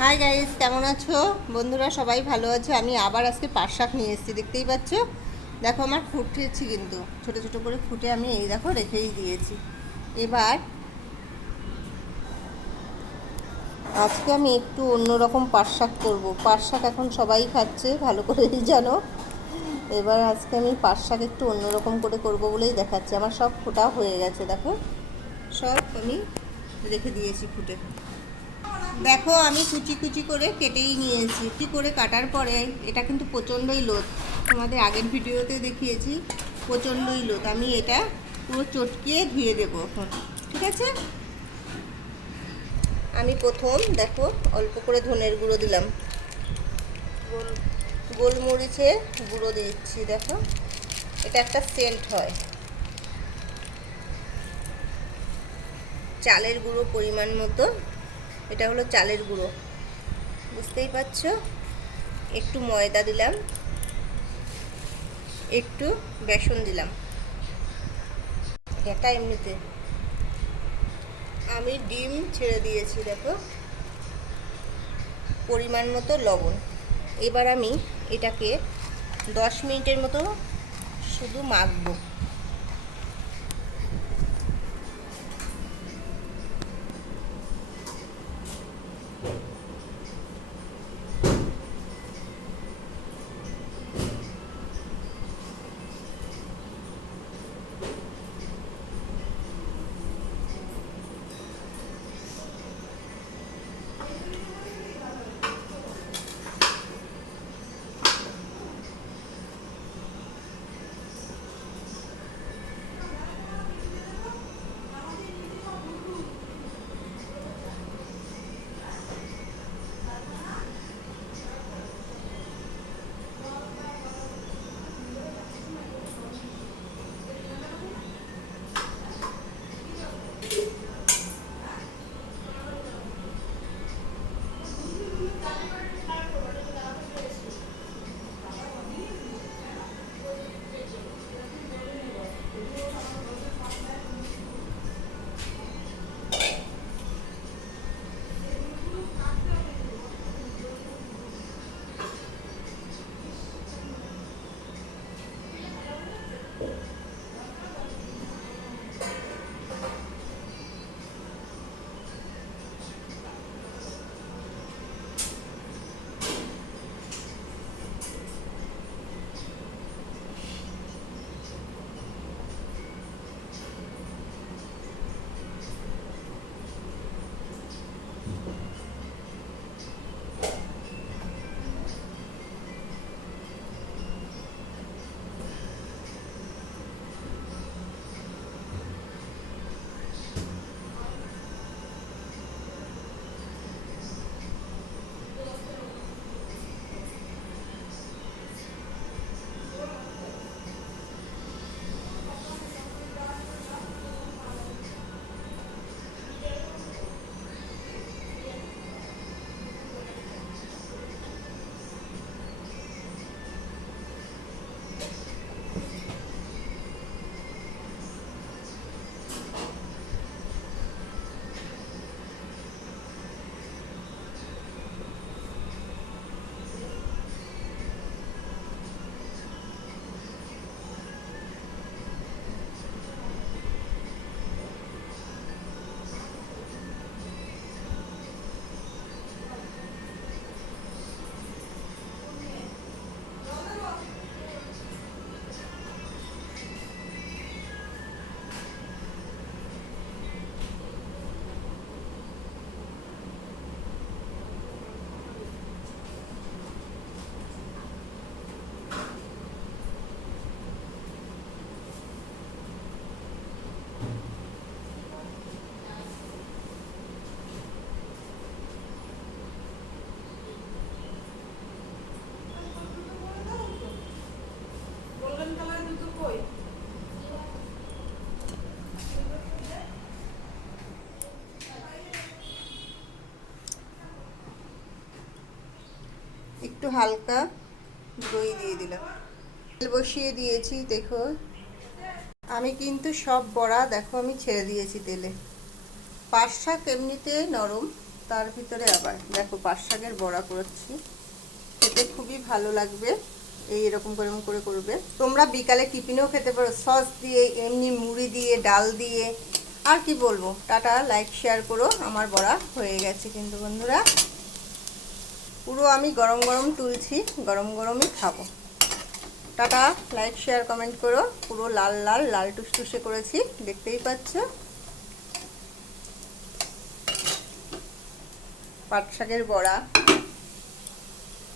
Hi guys কেমন আছো? বন্ধুরা সবাই ভালো আছো? আমি আবার আজকে পাট শাক নিয়ে এসেছি, দেখতেই পাচ্ছ? দেখো আমার ফুটেছি কিন্তু। ছোট ছোট করে ফুটে আমি এই দেখো রেখেই দিয়েছি। এবার আজকে আমি একটু অন্যরকম পাট শাক করব। পাট শাক এখন সবাই খাচ্ছে, ভালো করেই জানো। এবার আজকে আমি পাট শাক একটু অন্যরকম করে করব বলেই দেখাচ্ছি। আমার সব ফোটা হয়ে গেছে, দেখো। সব আমি রেখে দিয়েছি ফুটে। দেখো, আমি কুচি কুচি করে কেটেই নিয়েছি। কুচি করে কাটার পরে? এটা কিন্তু প্রচণ্ডই লোদ তোমাদের আগের ভিডিওতে দেখিয়েছি, প্রচণ্ডই লোদ আমি এটা পুরো চটকিয়ে ধুয়ে দেবো এখন, ঠিক আছে? আমি প্রথম, দেখো, অল্প করে ধনের গুঁড়ো দিলাম। গোল, গোলমরিচের গুঁড়ো দিচ্ছি, দেখো। এটা একটা সেন্ট হয়। চালের গুঁড়ো পরিমাণ মতো এটা হলো চালের গুঁড়ো। বুঝতেই পারছ? একটু ময়দা দিলাম, একটু বেসন দিলাম। এটা এমনিতে। আমি ডিম ছেড়ে দিয়েছি, দেখো। পরিমাণ মতো লবণ। এবার আমি এটাকে দশ মিনিটের মতো শুধু মাখবো। একটু হালকা দই দিয়ে দিলাম। তেল বসিয়ে দিয়েছি, দেখো। আমি কিন্তু সব বড়া, দেখো, আমি ছেড়ে দিয়েছি তেলে। পাট শাক এমনিতে নরম, তার ভিতরে আবার, দেখো, পাট শাকের বড়া করেছি। খেতে খুবই ভালো লাগবে, এই এরকম করে করে করবে। তোমরা বিকালে টিফিনেও খেতে পারো, সস দিয়ে, এমনি মুড়ি দিয়ে, ডাল দিয়ে। আর কি বলব, টাটা লাইক শেয়ার করো, আমার বড়া হয়ে গেছে কিন্তু, বন্ধুরা। পুরো আমি গরম গরম তুলছি, গরম গরমই খাব। টাটা লাইক শেয়ার কমেন্ট করো। পুরো লাল লাল লাল টুসটুসে করেছি, দেখতেই পাচ্ছ। পাট শাকের বড়া।